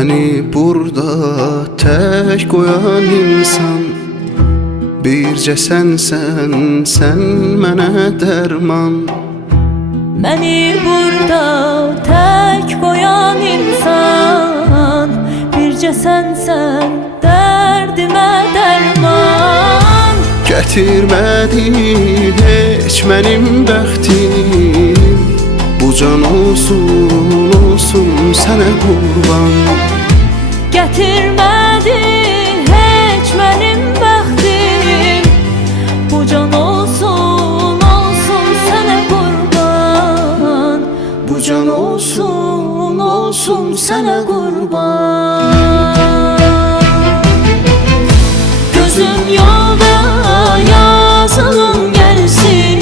Beni burada tek koyan insan bircə sənsən, sən mənə dərman. Beni burada tek koyan insan bircə sənsən, dərdimə dərman. Gətirmədin heç mənim bəxtim, bu can olsun, olsun sənə qurban. Gətirmədi heç mənim bəxtim, bu can olsun, olsun sənə qurban. Bu can olsun, olsun sənə qurban. Gözüm yolda, yazılım gelsin,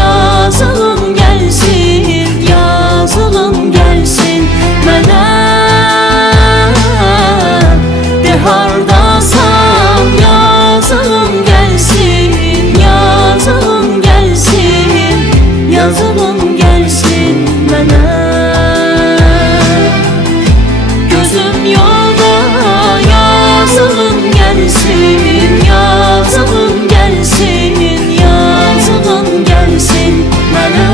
yazılım gelsin, yazılım gelsin mənə. De hardasan, yazılım gelsin, yazılım gelsin, yazılım gelsin mənə. Gözüm yolda, yazılım gelsin, yazılım gelsin, yazılım gelsin mənə.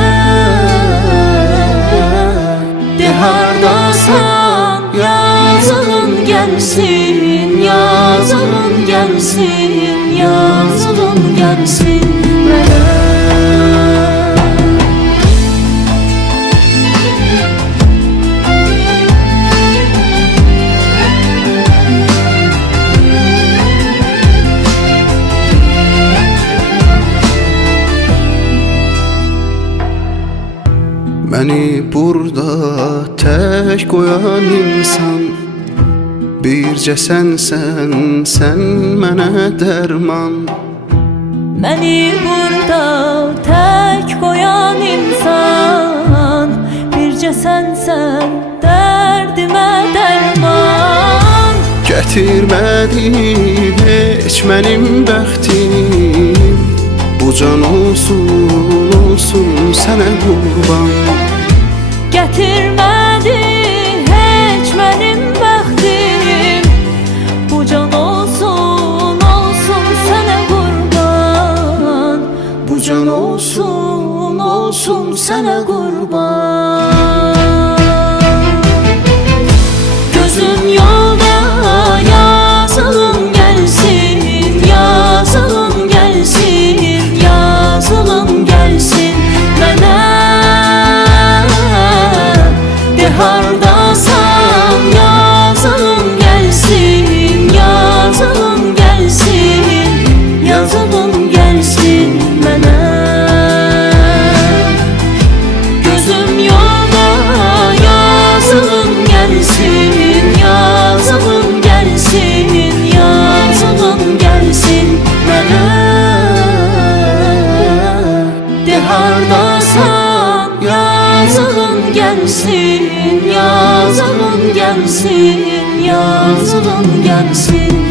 De hardasan, yazılım gelsin, yazılım gelsin, yazılım gelsin mənə. Beni burada tek koyan insan bircə sənsən, sən mənə dərman. Beni burada tek koyan insan bircə sənsən, dərdimə dərman. Gətirmədin heç mənim bəxtim, bu can olsun, olsun sənə qurban. Gətirmədi heç mənim bəxtim, bu can olsun, olsun sənə qurban. Bu can olsun, olsun sənə qurban. Gözüm yolda, yazılım gelsin, yazılım gelsin, yazılım gelsin mənə. De hardasan, yazılım gelsin, yazılım gelsin, yazılım gelsin mənə. Gözüm yolda, yazılım gelsin, yazılım gelsin, yazılım gelsin mənə. De hardasan, yazılım gelsin, yazılım gelsin, yazılım gelsin.